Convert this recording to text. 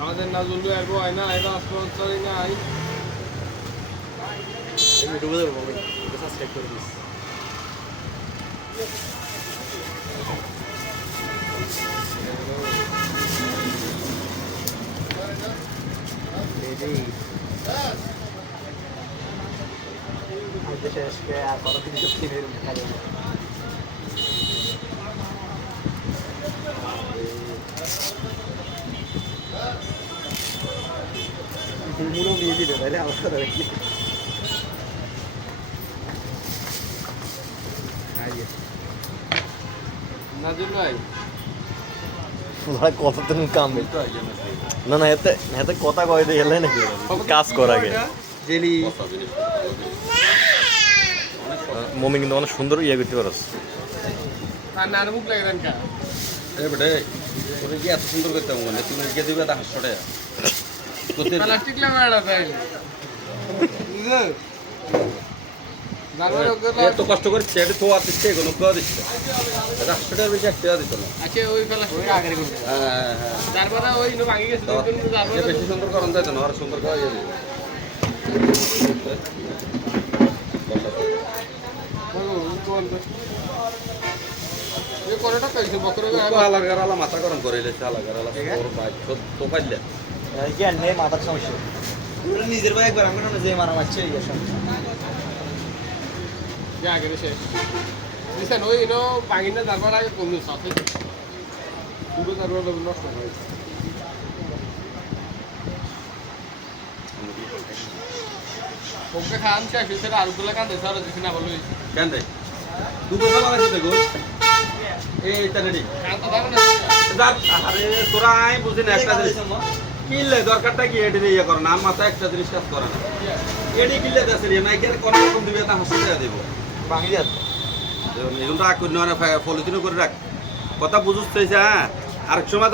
আমাদের না জলদি আসবো হয় না এটা স্পন্সর নাই ডুবে দেবো আমি সাবস্ক্রাইব করে দিস শেষ আর কত কিছু কিনে খাই মুড়ো নিয়ে দিলে তাহলে আমার কথা দেখি নাজিম ভাই কতদিন কাম না না এতে এতে কথা কয় দিয়ে এলে নাকি কাজ কর আগে জেলি মমি কিন্তু অনেক সুন্দর ইয়ে করতে পারস আর নার মুখ লাগে দেন কা এ বেটে ওরে কি এত সুন্দর করতে হবে না তুমি কে দিবে 500 টাকা প্লাস্টিক লাগাড়া তাই বুঝছো জানবার ওগুলো এত কষ্ট করে ছেড়ে তো আসছে কোনো কো দিচ্ছে 500 টাকা বেশি একটা দিত না আচ্ছা ওই প্লাস্টিক আগে করে হ্যাঁ হ্যাঁ তারপরে ওই নো ভাঙি গেছে কিন্তু তারপরে বেশি সুন্দর করন যায় না আর সুন্দর করে দিয়ে দিবে ये कोनটা কইছে বকরে আলাগারালা মাথা গরম করে লেছে আলাগারালা ওর ভাই তো পাইলে জ্ঞান নেই মাথার সমস্যা নিজের ভাই একবার আমরা না যে মারা মারছে এই সমস্যা যা আগে শেষ দিছেন ওই নো ভাঙিনা তারপর আগে কমলো সাথে পুরো তারপর নষ্ট হয় ওকে খান শেষ হইছে আর গুলা কান দেছ আর দিছ না বলো কেন রে দুটো খাবার আছে দেখো এই তারেডি কান তো দাও না আরে তোরা আই বুঝি না একটা জিনিস কিনলে দরকারটা কি এডি ইয়ে কর না মাথা একটা জিনিস কাজ করে না এডি কিনলে দেশের নাই কি কোন রকম দিবে তা হাসিয়ে দেব ভাঙি যাত এখন রাখ করে না পলিথিন করে রাখ কথা বুঝুস হ্যাঁ আরেক সময়